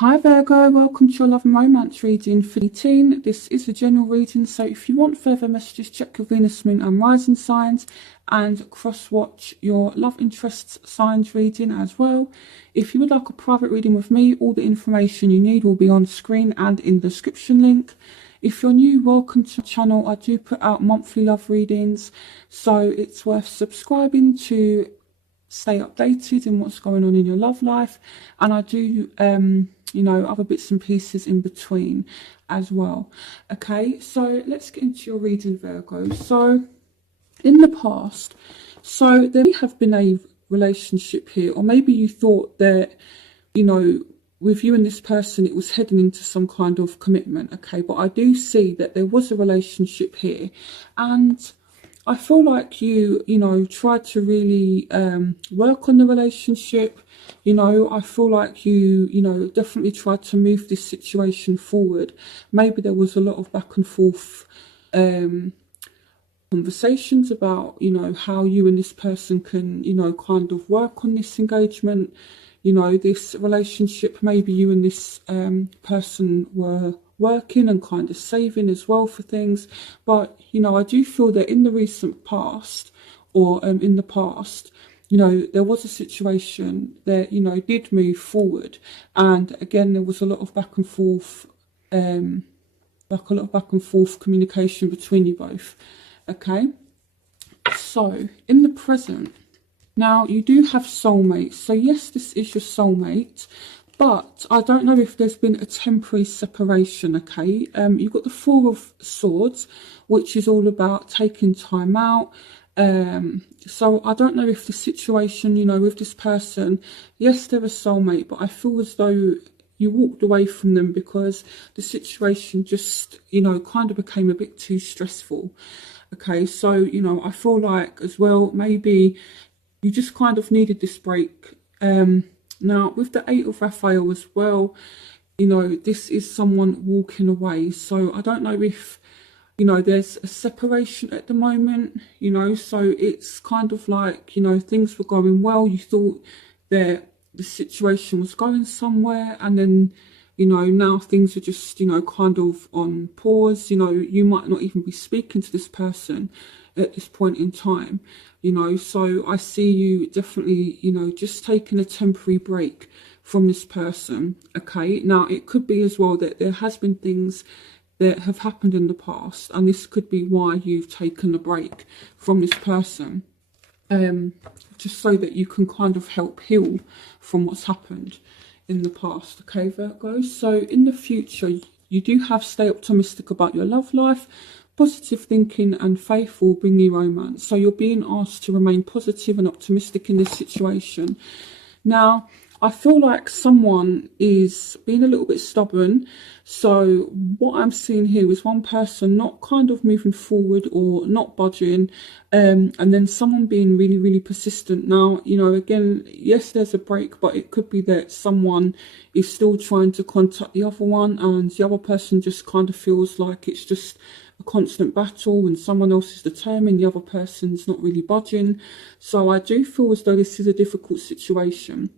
Hi Virgo, welcome to your love and romance reading for 18. This is a general reading, so if you want further messages, check your Venus, Moon and Rising signs and cross-watch your love interests signs reading as well. If you would like a private reading with me, all the information you need will be on screen and in the description link. If you're new, welcome to the channel. I do put out monthly love readings, so it's worth subscribing to stay updated in what's going on in your love life, and I do other bits and pieces in between as well. Okay, so let's get into your reading, Virgo. So in the past, so there may have been a relationship here, or maybe you thought that with you and this person it was heading into some kind of commitment. Okay, but I do see that there was a relationship here, and I feel like you tried to really work on the relationship. I feel like you definitely tried to move this situation forward. Maybe there was a lot of back and forth conversations about, how you and this person can, kind of work on this engagement, this relationship. Maybe you and this person were working and kind of saving as well for things, but I do feel that in the recent past, or in the past, there was a situation that did move forward, and again there was a lot of back and forth communication between you both. Okay, so in the present now, you do have soulmates. So yes, this is your soulmate, but I don't know if there's been a temporary separation. Okay, you've got the Four of Swords, which is all about taking time out. So I don't know if the situation, with this person, yes, they're a soulmate, but I feel as though you walked away from them because the situation just, kind of became a bit too stressful. Okay, so, I feel like as well, maybe you just kind of needed this break. Now, with the Eight of Raphael as well, this is someone walking away. So I don't know if, there's a separation at the moment, so it's kind of like, things were going well. You thought that the situation was going somewhere, and then, now things are just, kind of on pause. You might not even be speaking to this person at this point in time, so I see you definitely, just taking a temporary break from this person. Okay, now it could be as well that there has been things that have happened in the past, and this could be why you've taken a break from this person, just so that you can kind of help heal from what's happened in the past. Okay, Virgo, so in the future you do have stay optimistic about your love life. Positive thinking and faith will bring you romance. So you're being asked to remain positive and optimistic in this situation. Now, I feel like someone is being a little bit stubborn. So what I'm seeing here is one person not kind of moving forward or not budging, and then someone being really, really persistent. Now, again, yes, there's a break, but it could be that someone is still trying to contact the other one, and the other person just kind of feels like it's just a constant battle, and someone else is determined, the other person's not really budging. So I do feel as though this is a difficult situation.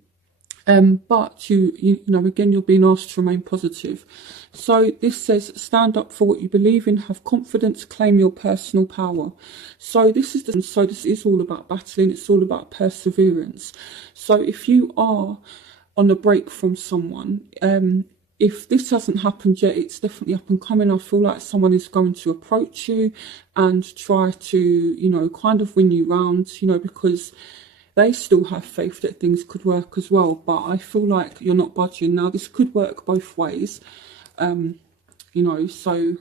But again, you're being asked to remain positive. So this says, stand up for what you believe in, have confidence, claim your personal power. So this is all about battling. It's all about perseverance. So if you are on a break from someone, if this hasn't happened yet, it's definitely up and coming. I feel like someone is going to approach you and try to, kind of win you round, because they still have faith that things could work as well. But I feel like you're not budging. Now, this could work both ways, so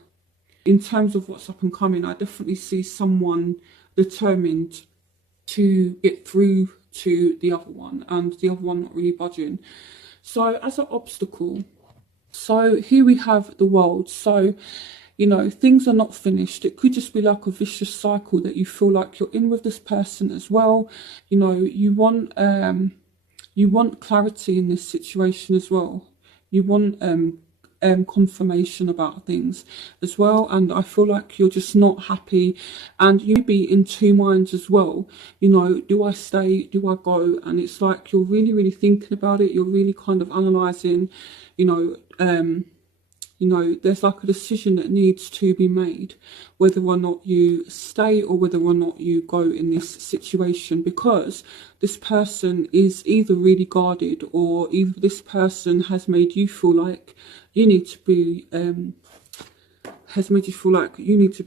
in terms of what's up and coming, I definitely see someone determined to get through to the other one, and the other one not really budging. So as an obstacle, so here we have the World. So things are not finished. It could just be like a vicious cycle that you feel like you're in with this person as well. You want clarity in this situation as well. You want confirmation about things as well, and I feel like you're just not happy, and you be in two minds as well. You know, do I stay, do I go? And it's like you're really, really thinking about it. You're really kind of analysing, you know, there's like a decision that needs to be made, whether or not you stay or whether or not you go in this situation, because this person is either really guarded, or either this person has made you feel like you need to be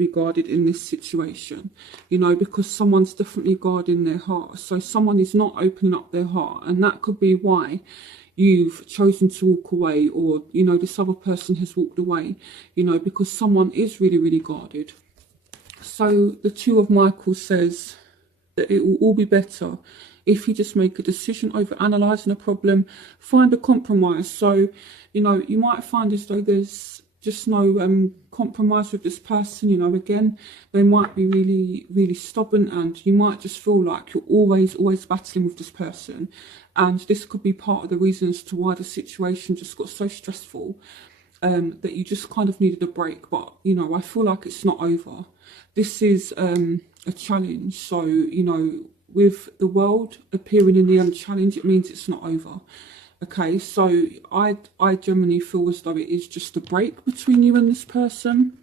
guarded in this situation, you know, because someone's definitely guarding their heart. So someone is not opening up their heart, and that could be why you've chosen to walk away, or, you know, this other person has walked away, you know, because someone is really, really guarded. So the Two of Michael says that it will all be better if you just make a decision over analysing a problem, find a compromise. So, you know, you might find as though there's just no compromise with this person. You know, again, they might be really, really stubborn, and you might just feel like you're always battling with this person. And this could be part of the reasons to why the situation just got so stressful that you just kind of needed a break. But, you know, I feel like it's not over. This is a challenge. So, you know, with the world appearing in the challenge, it means it's not over. Okay, so I genuinely feel as though it is just a break between you and this person.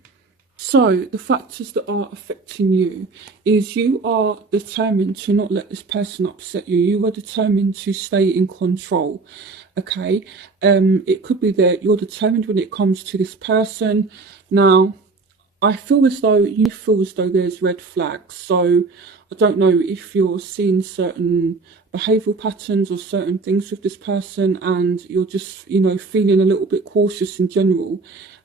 So the factors that are affecting you is you are determined to not let this person upset you. You are determined to stay in control. Okay, it could be that you're determined when it comes to this person. Now, I feel as though you feel as though there's red flags. So I don't know if you're seeing certain behavioural patterns or certain things with this person, and you're just, you know, feeling a little bit cautious in general.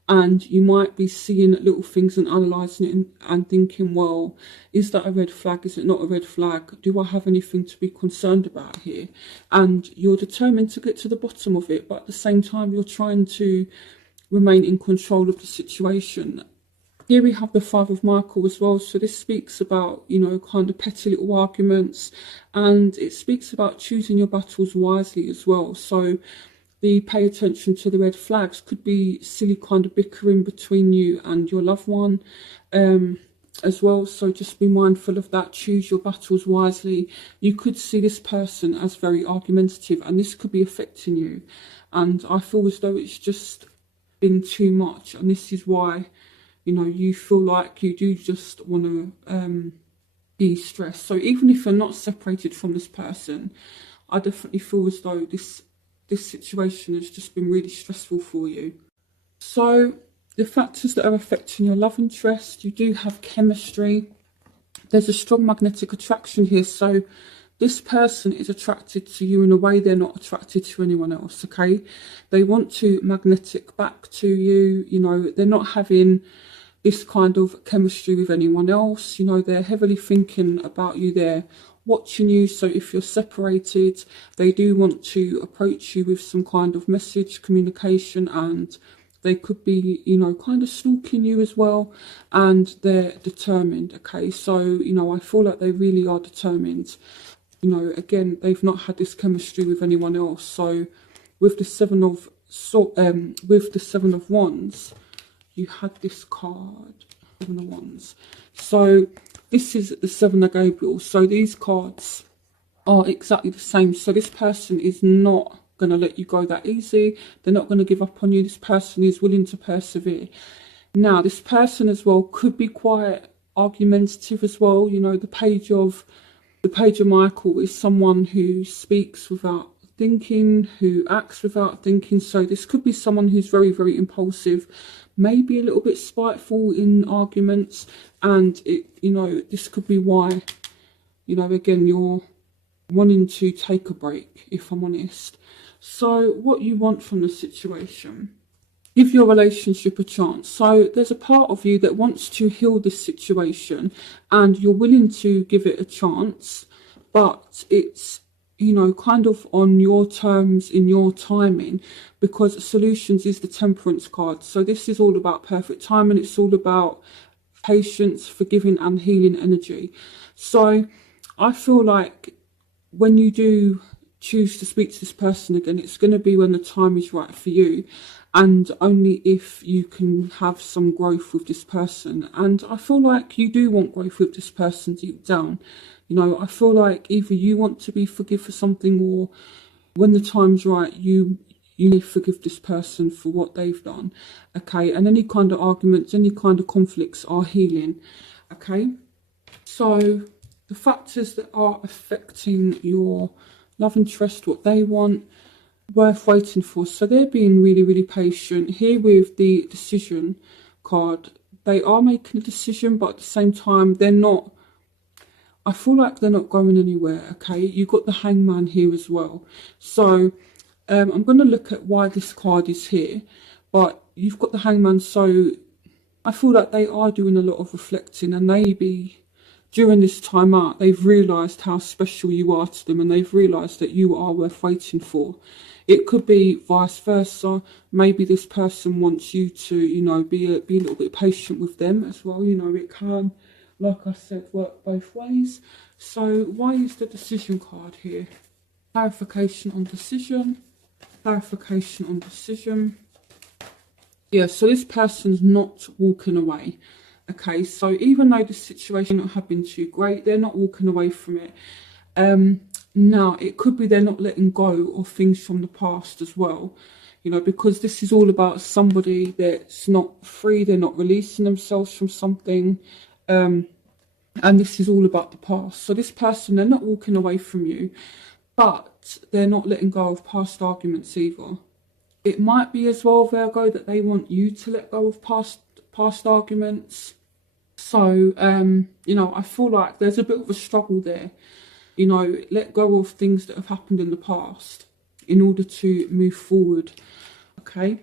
And you might be seeing little things and analysing it and thinking, well, is that a red flag? Is it not a red flag? Do I have anything to be concerned about here? And you're determined to get to the bottom of it, but at the same time, you're trying to remain in control of the situation. Here we have the Five of Michael as well. So this speaks about, you know, kind of petty little arguments, and it speaks about choosing your battles wisely as well. So the pay attention to the red flags could be silly kind of bickering between you and your loved one as well. So just be mindful of that. Choose your battles wisely. You could see this person as very argumentative, and this could be affecting you. And I feel as though it's just been too much, and this is why, you know, you feel like you do just want to be stressed. So even if you're not separated from this person, I definitely feel as though this situation has just been really stressful for you. So the factors that are affecting your love interest, you do have chemistry. There's a strong magnetic attraction here. So this person is attracted to you in a way they're not attracted to anyone else, okay? They want to magnetic back to you. You know, they're not having this kind of chemistry with anyone else. You know, they're heavily thinking about you. They're watching you. So if you're separated, they do want to approach you with some kind of message, communication, and they could be, you know, kind of stalking you as well. And they're determined, okay? So, you know, I feel like they really are determined. You know, again, they've not had this chemistry with anyone else. So with the Seven of Wands, you had this card, Seven of Wands. So this is the Seven of Gabriel. So these cards are exactly the same. So this person is not going to let you go that easy. They're not going to give up on you. This person is willing to persevere. Now, this person as well could be quite argumentative as well. You know, the Page of Michael is someone who speaks without thinking, who acts without thinking. So this could be someone who's very, very impulsive, maybe a little bit spiteful in arguments, and it, you know, this could be why, you know, again, you're wanting to take a break, if I'm honest. So what you want from the situation, give your relationship a chance. So there's a part of you that wants to heal this situation, and you're willing to give it a chance, but it's, you know, kind of on your terms, in your timing, because solutions is the Temperance card. So this is all about perfect timing. It's all about patience, forgiving and healing energy. So I feel like when you do choose to speak to this person again, it's going to be when the time is right for you, and only if you can have some growth with this person. And I feel like you do want growth with this person deep down. You know, I feel like either you want to be forgive for something, or when the time's right, you need to forgive this person for what they've done. Okay, and any kind of arguments, any kind of conflicts are healing. Okay, so the factors that are affecting your love interest, what they want, worth waiting for. So they're being really, really patient. Here with the decision card, they are making a decision, but at the same time, they're not, I feel like they're not going anywhere, okay? You've got the Hangman here as well. So I'm going to look at why this card is here, but you've got the Hangman, so I feel like they are doing a lot of reflecting, and maybe during this time out, they've realised how special you are to them, and they've realised that you are worth waiting for. It could be vice versa. Maybe this person wants you to, you know, be a little bit patient with them as well. You know, it can, like I said, work both ways. So why is the decision card here? Clarification on decision. Clarification on decision. Yeah, so this person's not walking away. Okay, so even though the situation not have been too great, they're not walking away from it. Now, it could be they're not letting go of things from the past as well, you know, because this is all about somebody that's not free, they're not releasing themselves from something, and this is all about the past. So this person, they're not walking away from you, but they're not letting go of past arguments either. It might be as well, Virgo, that they want you to let go of past arguments. So, you know, I feel like there's a bit of a struggle there. You know, let go of things that have happened in the past in order to move forward. Okay,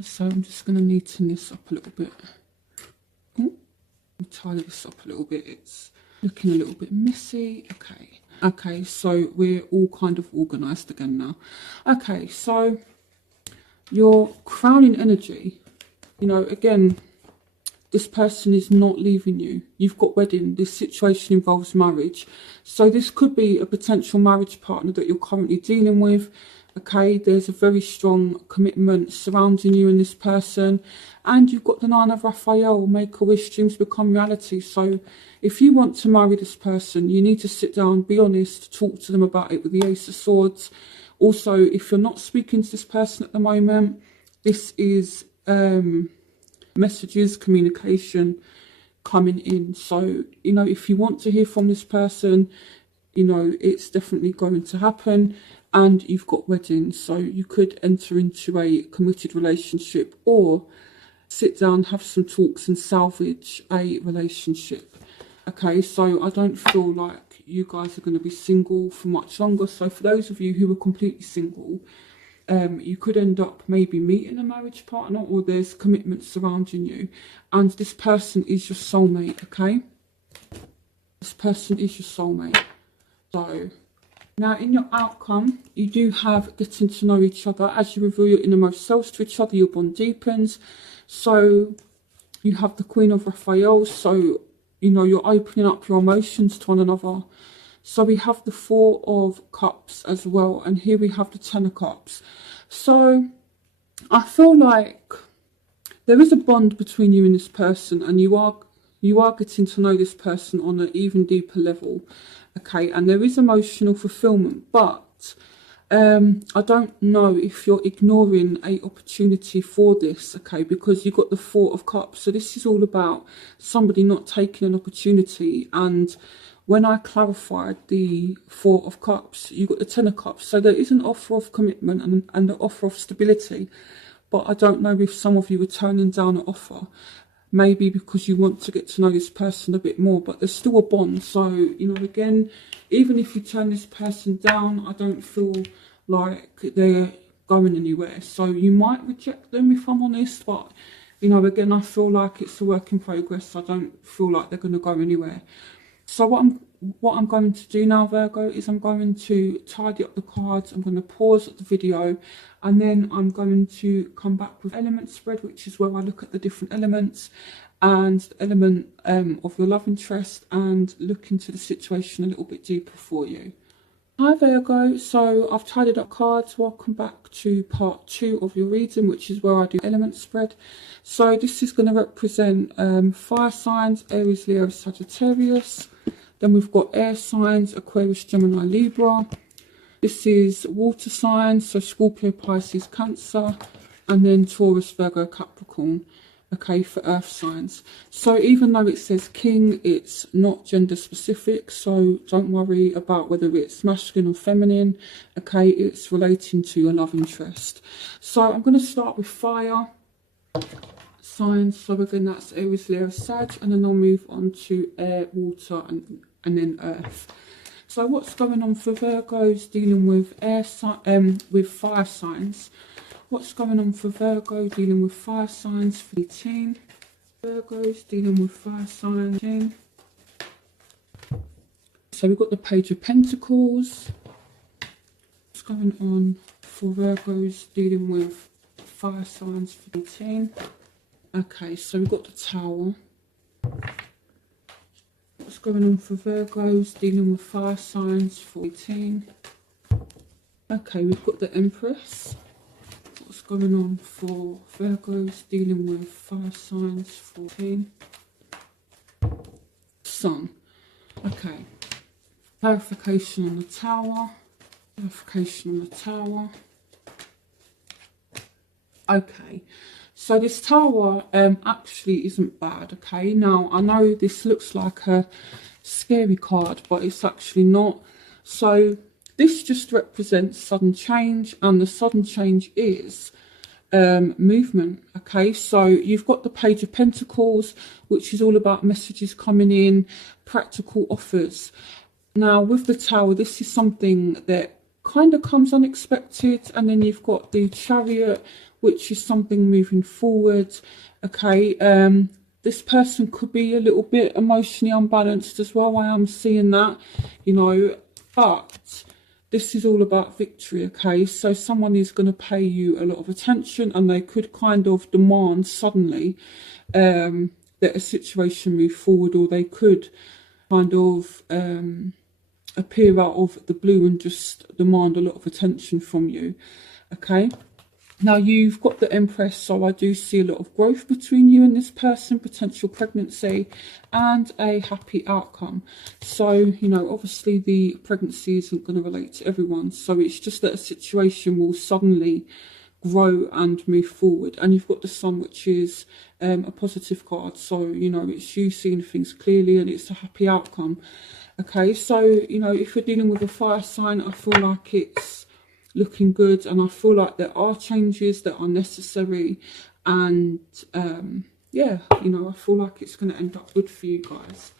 so I'm just going to neaten this up a little bit. Ooh, tidy this up a little bit. It's looking a little bit messy. Okay, so we're all kind of organised again now. Okay, so your crowning energy, you know, again, this person is not leaving you. You've got wedding. This situation involves marriage. So this could be a potential marriage partner that you're currently dealing with. Okay, there's a very strong commitment surrounding you and this person. And you've got the Nine of Raphael, make a wish, dreams become reality. So if you want to marry this person, you need to sit down, be honest, talk to them about it with the Ace of Swords. Also, if you're not speaking to this person at the moment, this is messages, communication coming in. So, you know, if you want to hear from this person, you know, it's definitely going to happen. And you've got weddings, so you could enter into a committed relationship or sit down, have some talks and salvage a relationship. Okay, so I don't feel like you guys are going to be single for much longer. So for those of you who are completely single, you could end up maybe meeting a marriage partner, or there's commitment surrounding you, and this person is your soulmate. Okay, this person is your soulmate. So now in your outcome, you do have getting to know each other. As you reveal your innermost selves to each other, your bond deepens. So you have the Queen of Raphael, so you know you're opening up your emotions to one another. So we have the Four of Cups as well, and here we have the Ten of Cups. So I feel like there is a bond between you and this person, and you are getting to know this person on an even deeper level. Okay, and there is emotional fulfillment, but I don't know if you're ignoring a opportunity for this, okay, because you've got the Four of Cups. So this is all about somebody not taking an opportunity. And when I clarified the Four of Cups, you got the Ten of Cups. So there is an offer of commitment and an offer of stability. But I don't know if some of you are turning down an offer. Maybe because you want to get to know this person a bit more. But there's still a bond. So, you know, again, even if you turn this person down, I don't feel like they're going anywhere. So you might reject them, if I'm honest. But, you know, again, I feel like it's a work in progress. I don't feel like they're going to go anywhere. So what I'm going to do now, Virgo, is I'm going to tidy up the cards. I'm going to pause the video, and then I'm going to come back with element spread, which is where I look at the different elements and the element of your love interest and look into the situation a little bit deeper for you. Hi Virgo, so I've tidied up cards. Welcome back to part 2 of your reading, which is where I do element spread. So this is going to represent fire signs, Aries, Leo, Sagittarius. Then we've got air signs, Aquarius, Gemini, Libra. This is water signs, so Scorpio, Pisces, Cancer. And then Taurus, Virgo, Capricorn. Okay, for earth signs. So even though it says king, it's not gender specific, so don't worry about whether it's masculine or feminine. Okay, it's relating to your love interest. So I'm going to start with fire signs. So again, that's Aries, Leo, Sag, and then I'll move on to air, water, and then earth. So what's going on for Virgos dealing with with fire signs? What's going on for Virgo dealing with fire signs for 18? Virgos dealing with fire signs. 18. So we've got the Page of Pentacles. What's going on for Virgos dealing with fire signs for 18? Okay, so we've got the Tower. What's going on for Virgos dealing with fire signs for 18? Okay, we've got the Empress. What's going on for Virgos dealing with fire signs 14? Sun. Okay. Clarification on the Tower. Clarification on the Tower. Okay. So this Tower actually isn't bad. Okay. Now, I know this looks like a scary card, but it's actually not. So this just represents sudden change, and the sudden change is movement. Okay, so you've got the Page of Pentacles, which is all about messages coming in, practical offers. Now with the Tower, this is something that kind of comes unexpected, and then you've got the Chariot, which is something moving forward. Okay, this person could be a little bit emotionally unbalanced as well. I am seeing that, you know, but this is all about victory. Okay, so someone is going to pay you a lot of attention, and they could kind of demand suddenly that a situation move forward, or they could kind of appear out of the blue and just demand a lot of attention from you. Okay, now you've got the Empress, so I do see a lot of growth between you and this person, potential pregnancy and a happy outcome. So, you know, obviously the pregnancy isn't going to relate to everyone, so it's just that a situation will suddenly grow and move forward. And you've got the Sun, which is a positive card, so, you know, it's you seeing things clearly and it's a happy outcome. Okay, so, you know, if you're dealing with a fire sign, I feel like it's looking good, and I feel like there are changes that are necessary, and yeah, you know, I feel like it's going to end up good for you guys.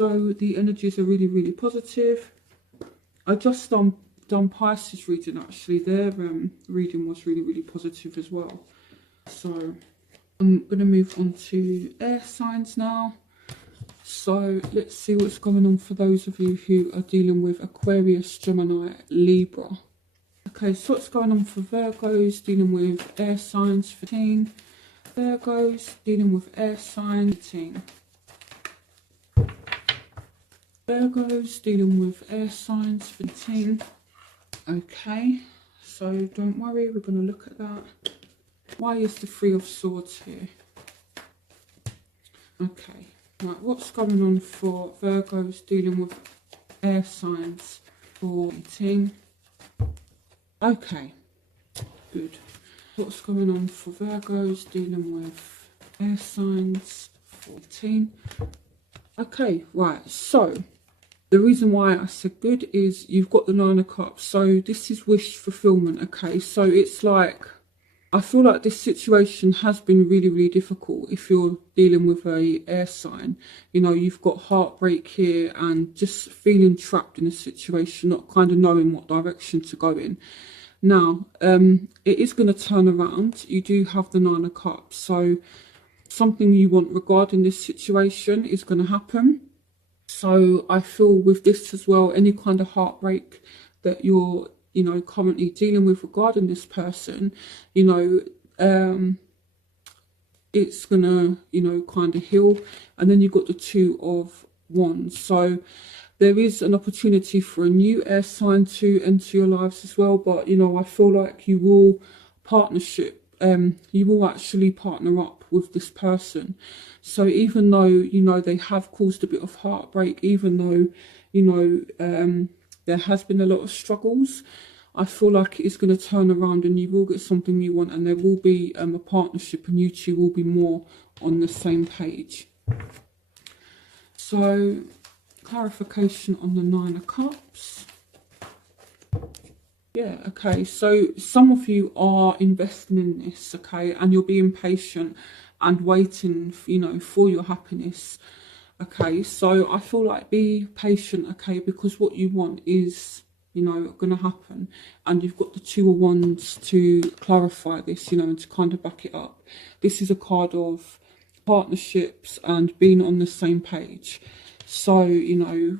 So the energies are really, really positive. I just done Pisces reading, actually. Their reading was really, really positive as well. So I'm going to move on to air signs now. So let's see what's going on for those of you who are dealing with Aquarius, Gemini, Libra. Okay, so what's going on for Virgos dealing with air signs 15? Virgos dealing with air signs 18. Virgos dealing with air signs 15. Okay, so don't worry, we're going to look at that. Why is the Three of Swords here? Okay, right, what's going on for Virgos dealing with air signs for 18? Okay, good. What's going on for Virgos dealing with air signs 14? Okay, right, so the reason why I said good is you've got the Nine of Cups, so this is wish fulfillment. Okay, so it's like, I feel like this situation has been really, really difficult if you're dealing with a air sign. You know, you've got heartbreak here and just feeling trapped in a situation, not kind of knowing what direction to go in. Now, it is going to turn around. You do have the Nine of Cups, so something you want regarding this situation is going to happen. So I feel with this as well, any kind of heartbreak that you're, you know, currently dealing with regarding this person, you know, it's gonna, you know, kind of heal. And then you've got the Two of Wands. So there is an opportunity for a new air sign to enter your lives as well. But, you know, I feel like you will you will actually partner up with this person. So even though, you know, they have caused a bit of heartbreak, even though, you know, there has been a lot of struggles, I feel like it is going to turn around and you will get something you want, and there will be a partnership, and you two will be more on the same page. So, clarification on the Nine of Cups. Yeah, okay, so some of you are investing in this, okay, and you're being patient and waiting, you know, for your happiness. Okay, so I feel like be patient, okay, because what you want is, you know, going to happen, and you've got the Two of Wands to clarify this, you know, and to kind of back it up. This is a card of partnerships and being on the same page. So, you know,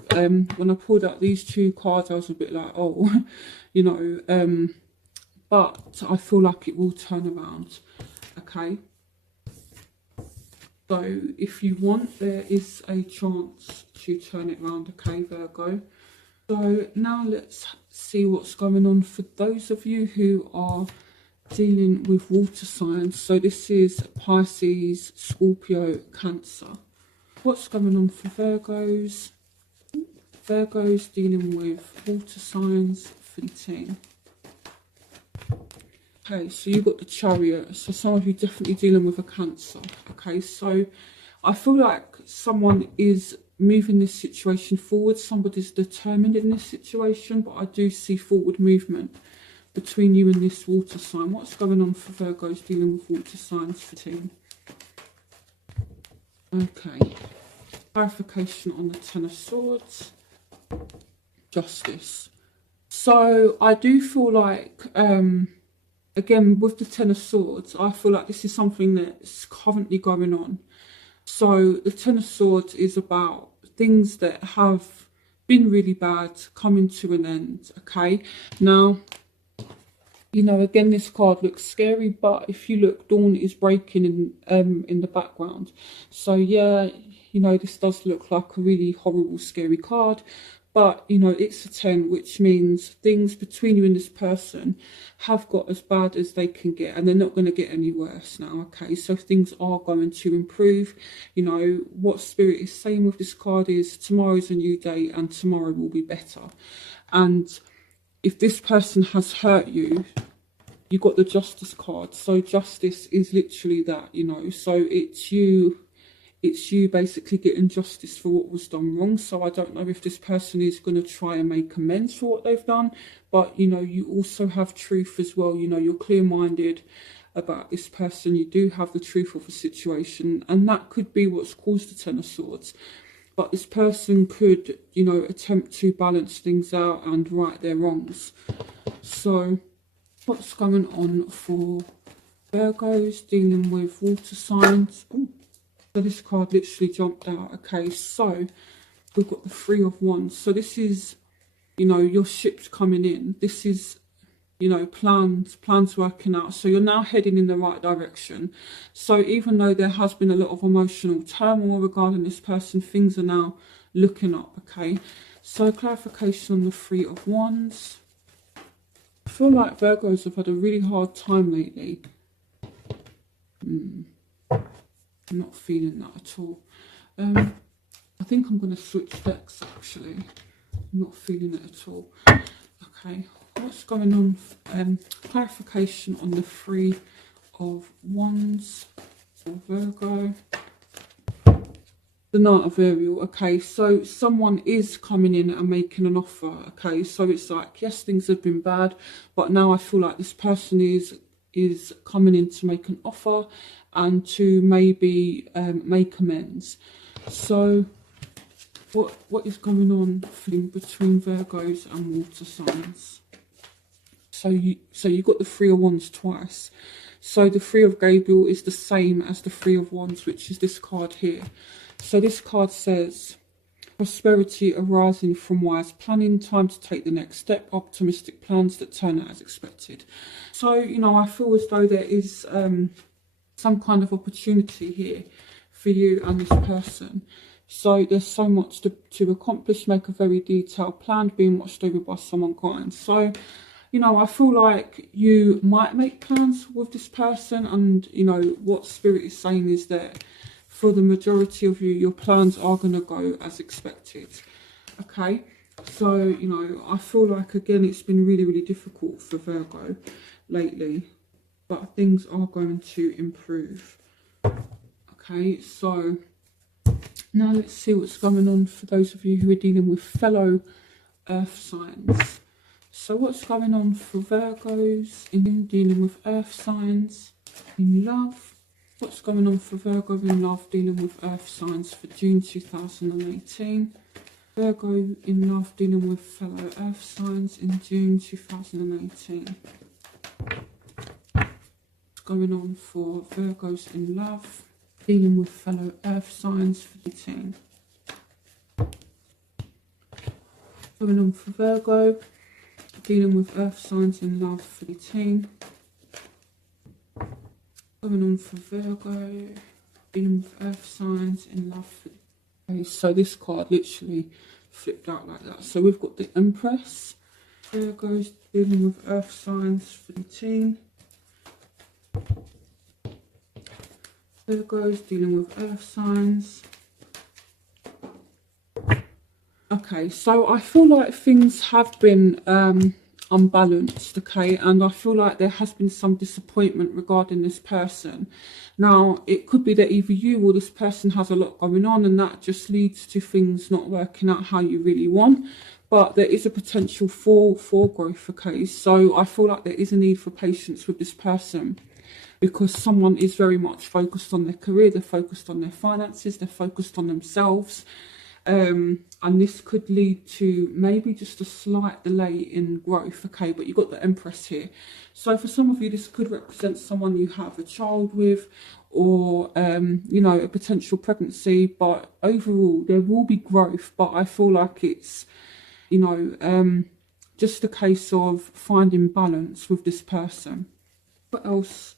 when I pulled out these two cards, I was a bit like, oh, you know, but I feel like it will turn around, okay. So if you want, there is a chance to turn it around, okay, Virgo. So now let's see what's going on for those of you who are dealing with water signs. So this is Pisces, Scorpio, Cancer. What's going on for Virgos? Virgos dealing with water signs for the team. Okay, so you've got the Chariot. So some of you definitely dealing with a Cancer. Okay, so I feel like someone is moving this situation forward. Somebody's determined in this situation, but I do see forward movement between you and this water sign. What's going on for Virgos dealing with water signs for team? Okay. Clarification on the Ten of Swords. Justice. So I do feel like, again, with the Ten of Swords, I feel like this is something that's currently going on. So the Ten of Swords is about things that have been really bad coming to an end, okay? Now, you know, again, this card looks scary, but if you look, dawn is breaking in the background. So yeah, you know, this does look like a really horrible, scary card. But, you know, it's a 10, which means things between you and this person have got as bad as they can get, and they're not going to get any worse now, okay? So things are going to improve. You know, what Spirit is saying with this card is tomorrow's a new day and tomorrow will be better. And if this person has hurt you, you got the Justice card. So justice is literally that, you know. So it's you basically getting justice for what was done wrong. So I don't know if this person is going to try and make amends for what they've done, but, you know, you also have truth as well. You know, you're clear-minded about this person. You do have the truth of the situation, and that could be what's caused the Ten of Swords. But this person could, you know, attempt to balance things out and right their wrongs. So what's going on for Virgos dealing with water signs? Ooh. So this card literally jumped out. Okay, so we've got the Three of Wands. So this is, you know, your ship's coming in. This is, you know, plans working out. So you're now heading in the right direction. So even though there has been a lot of emotional turmoil regarding this person, things are now looking up, okay? So clarification on the Three of Wands. I feel like Virgos have had a really hard time lately. I'm not feeling that at all. I think I'm going to switch decks, actually. I'm not feeling it at all. Okay, what's going on? Clarification on the Three of Wands for Virgo. The Knight of Ariel. Okay, so someone is coming in and making an offer. Okay, so it's like, yes, things have been bad, but now I feel like this person is coming in to make an offer and to maybe make amends. So what is going on between Virgos and water signs? So you got the Three of Wands twice. So the Three of Gabriel is the same as the Three of Wands, which is this card here. So this card says prosperity arising from wise planning, time to take the next step, optimistic plans that turn out as expected. So, you know, I feel as though there is some kind of opportunity here for you and this person. So there's so much to accomplish, make a very detailed plan, being watched over by someone kind. So, you know, I feel like you might make plans with this person, and, you know, what Spirit is saying is that for the majority of you, your plans are going to go as expected. Okay, so, you know, I feel like, again, it's been really, really difficult for Virgo lately, but things are going to improve. Okay, so now let's see what's going on for those of you who are dealing with fellow earth signs. So what's going on for Virgos in dealing with earth signs in love? What's going on for Virgo in love dealing with earth signs for June 2018? Virgo in love dealing with fellow earth signs in June 2018. What's going on for Virgos in love dealing with fellow earth signs for 18? Going on for Virgo dealing with earth signs in love for 18. Going on for Virgo dealing with earth signs in love for... Okay, so this card literally flipped out like that. So we've got the Empress. Virgo's dealing with earth signs for 18. Virgo's dealing with earth signs. Okay, so I feel like things have been unbalanced, okay, and I feel like there has been some disappointment regarding this person. Now, it could be that either you or this person has a lot going on, and that just leads to things not working out how you really want, but there is a potential for growth, okay. So I feel like there is a need for patience with this person, because someone is very much focused on their career, they're focused on their finances, they're focused on themselves. And this could lead to maybe just a slight delay in growth, okay, but you've got the Empress here. So for some of you, this could represent someone you have a child with, or, you know, a potential pregnancy, but overall there will be growth, but I feel like it's, you know, just a case of finding balance with this person. What else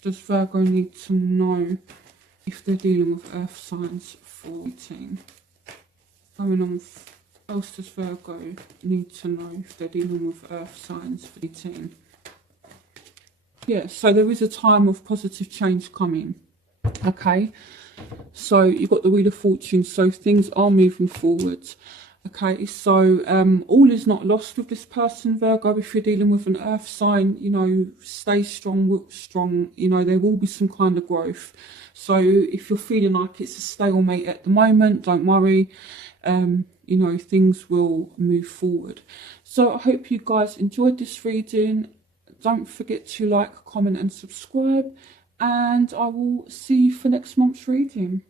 does Virgo need to know if they're dealing with earth signs for 18? Going on, what else does Virgo need to know if they're dealing with earth signs for 18? Yeah, so there is a time of positive change coming, okay? So you've got the Wheel of Fortune, so things are moving forward. Okay, so all is not lost with this person, Virgo. If you're dealing with an earth sign, you know, stay strong, look strong, you know, there will be some kind of growth. So if you're feeling like it's a stalemate at the moment, don't worry, you know, things will move forward. So I hope you guys enjoyed this reading. Don't forget to like, comment and subscribe, and I will see you for next month's reading.